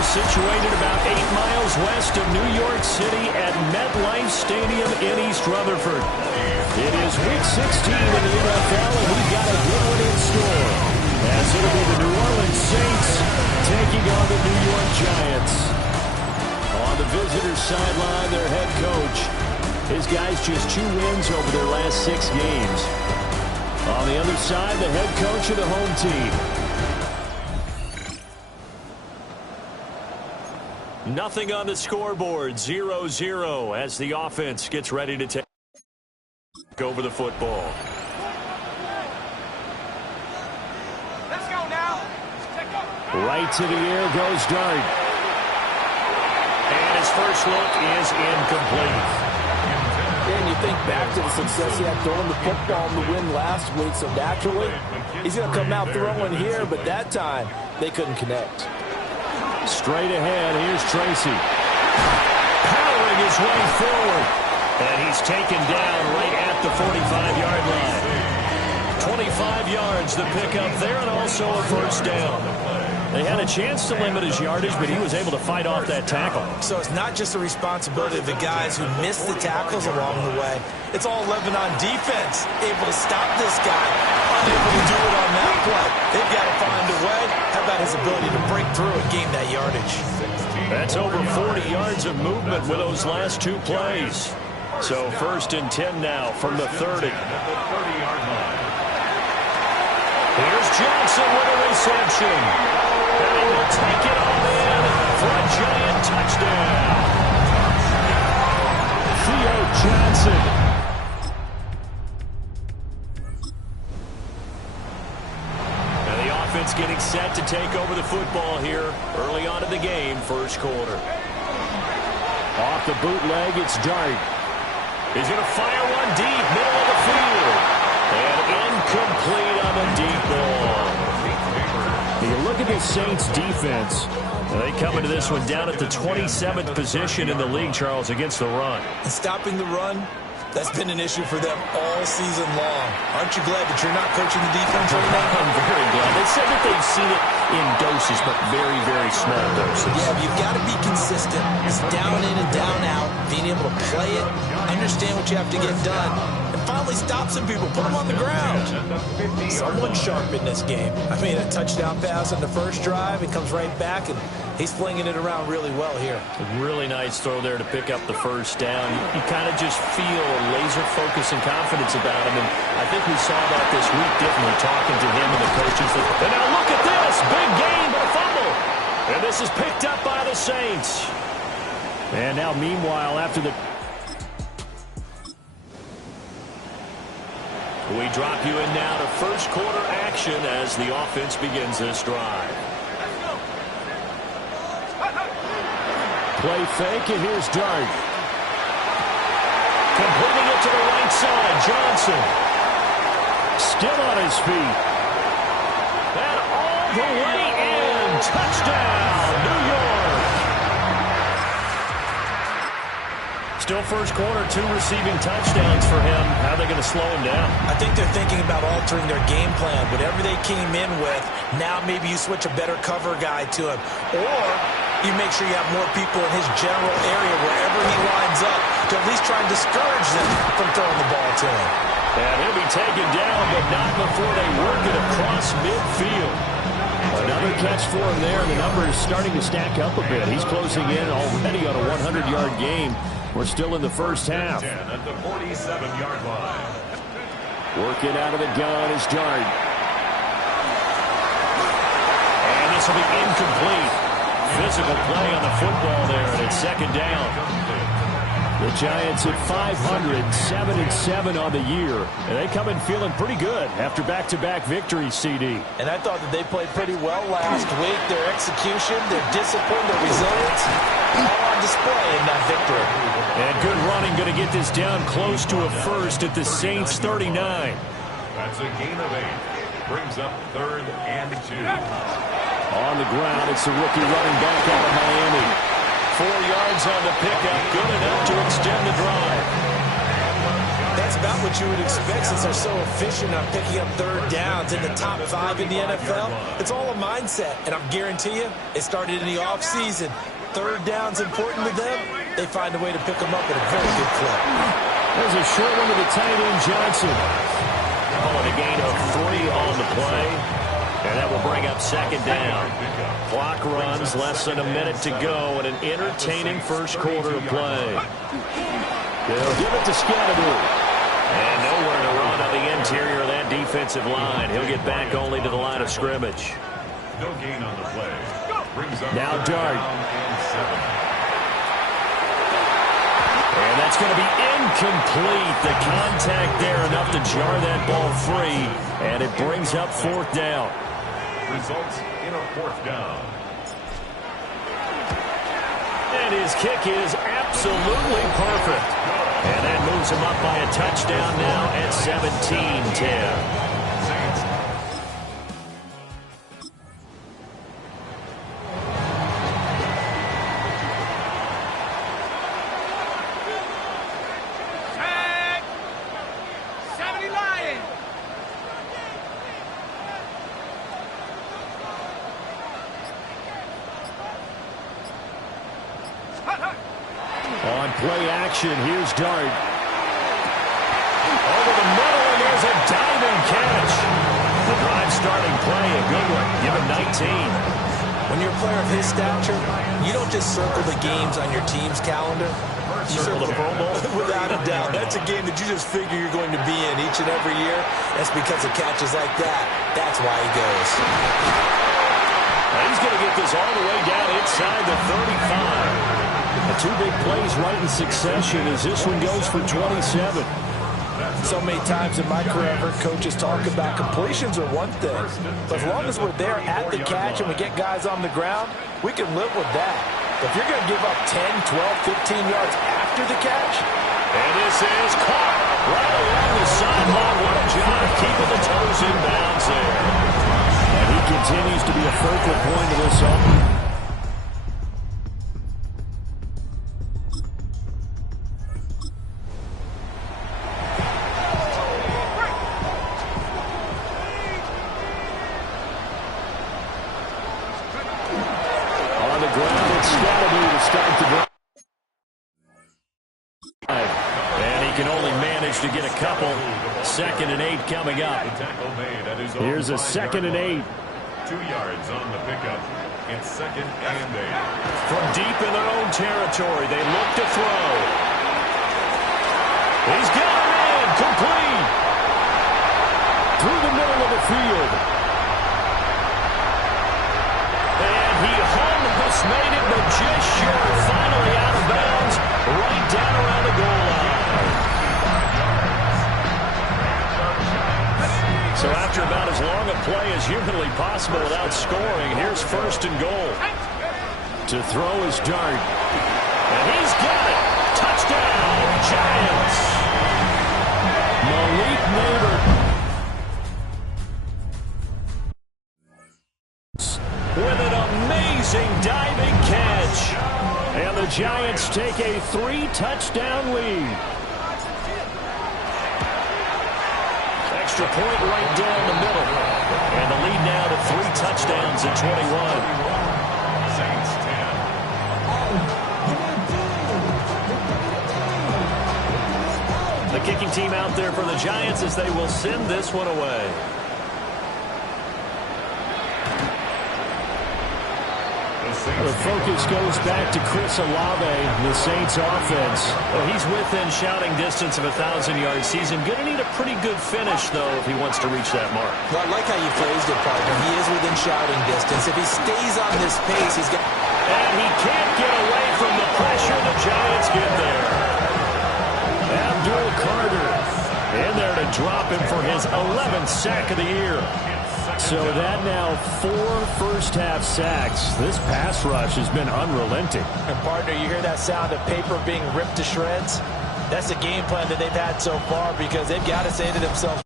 They're situated about 8 miles west of New York City at MetLife Stadium in East Rutherford. It is Week 16 in the NFL, and we've got a good one in store, as it'll be the New Orleans Saints taking on the New York Giants. On the visitors' sideline, their head coach. His guys just 2 wins over their last 6 games. On the other side, the head coach of the home team. Nothing on the scoreboard, 0-0 as the offense gets ready to take over the football. Let's go now. Right to the air goes Dart. And his first look is incomplete. And you think back to the success he had throwing the football in the win last week, so naturally, he's going to come out throwing here, but that time, they couldn't connect. Straight ahead, here's Tracy. Powering his way forward. And he's taken down right at the 45-yard line. 25 yards the pickup there, and also a first down. They had a chance to limit his yardage, but he was able to fight off that tackle. So it's not just the responsibility of the guys who missed the tackles along the way. It's all Lebanon defense, able to stop this guy, unable to do it on that play. They've got to find a way. How about his ability to break through and gain that yardage? That's over 40 yards of movement with those last 2 plays. So 1st and 10 now from the 30. Here's Johnson with a reception. And he will take it all in for a Giant touchdown. Theo Johnson. And the offense getting set to take over the football here early on in the game, first quarter. Off the bootleg, it's Dart. He's going to fire one deep, middle of the field. And incomplete on the deep ball. You look at the Saints defense. They come into this one down at the 27th position in the league, Charles, against the run. And stopping the run, that's been an issue for them all season long. Aren't you glad that you're not coaching the defense right now? I'm very glad. They said that they've seen it in doses, but very, very small doses. Yeah, but you've got to be consistent. It's down in and down out, being able to play it, understand what you have to get done, and finally stop some people, put them on the ground. Someone sharp in this game. I mean, a touchdown pass on the first drive, it comes right back, and he's flinging it around really well here. A really nice throw there to pick up the first down. You kind of just feel a laser focus and confidence about him, and I think we saw that this week, definitely talking to him and the coaches. And now look at this, big gain, but a fumble. And this is picked up by the Saints. And now, meanwhile, after the... We drop you in now to first quarter action as the offense begins this drive. Play fake, and here's Dart. Completing it to the right side, Johnson. Still on his feet. And all the way in. Touchdown, New York. Still first quarter, 2 receiving touchdowns for him. How are they going to slow him down? I think they're thinking about altering their game plan. Whatever they came in with, now maybe you switch a better cover guy to him. Or you make sure you have more people in his general area wherever he lines up to at least try and discourage them from throwing the ball to him. And he'll be taken down, but not before they work it across midfield. Another catch for him there, and the number is starting to stack up a bit. He's closing in already on a 100-yard game. We're still in the first half. At the 47-yard line. Working out of the gun is Dart. And this will be incomplete. Physical play on the football there, and it's second down. The Giants at 500, 7-7 on the year. And they come in feeling pretty good after back-to-back victories, CD. And I thought that they played pretty well last week. Their execution, their discipline, their resilience, all on display in that victory. And good running, going to get this down close to a first at the Saints 39. That's a gain of 8. Brings up 3rd and 2. On the ground, it's the rookie running back out of Miami. 4 yards on the pickup, good enough to extend the drive. That That's about what you would expect since they're so efficient on picking up third downs in the top 5 in the NFL. It's all a mindset, and I guarantee you, it started in the offseason. Third down's important to them. They find a way to pick them up at a very good clip. There's a short one to the tight end, Johnson. Calling a gain of 3 on the play. And that will bring up second down. Clock runs, less than a minute to go, and an entertaining first quarter of play. They'll give it to Scatterby. And nowhere to run on the interior of that defensive line. He'll get back only to the line of scrimmage. No gain on the play. Brings up now Dart. And that's going to be incomplete. The contact there enough to jar that ball free. And it brings up fourth down. Results in a fourth down. And his kick is absolutely perfect. And that moves him up by a touchdown now at 17-10. On play action, here's Dart. Over the middle, and there's a diving catch. The drive starting play, a good one. Give him 19. When you're a player of his stature, you don't just circle the games on your team's calendar. You circle the Pro Bowl. Without a doubt. That's a game that you just figure you're going to be in each and every year. That's because of catches like that. That's why he goes. Now he's going to get this all the way down inside the 35. The 2 big plays right in succession as this one goes for 27. So many times in my career, I've heard coaches talk about completions are one thing. But as long as we're there at the catch and we get guys on the ground, we can live with that. But if you're going to give up 10, 12, 15 yards after the catch. And this is caught right along the sideline. What a job keeping the toes in bounds there. And he continues to be a focal point of this offense. And he can only manage to get a couple. 2nd and 8 coming up. Here's a 2nd and 8. 2 yards on the pickup. It's 2nd and 8. From deep in their own territory, they look to throw. He's got him in. Complete. Through the middle of the field. And he almost made it, but just short. Finally out of bounds. Right down around the goal line. So after about as long a play as humanly possible without scoring, here's 1st and goal. To throw is Dart. And he's got it. Touchdown, Giants. Malik Neighbor. With an amazing diving catch. And the Giants take a 3-touchdown lead. Extra point right down the middle. And the lead now to 3 touchdowns at 21. Saints 10. The kicking team out there for the Giants as they will send this one away. The focus goes back to Chris Olave, the Saints offense. Well, he's within shouting distance of 1,000 yards season. Going to need a pretty good finish, though, if he wants to reach that mark. Well, I like how you phrased it, partner. He is within shouting distance. If he stays on this pace, he's got... And he can't get away from the pressure. The Giants get there. Abdul Carter in there to drop him for his 11th sack of the year. So that now 4 first-half sacks. This pass rush has been unrelenting. And, partner, you hear that sound of paper being ripped to shreds? That's the game plan that they've had so far because they've got to say to themselves,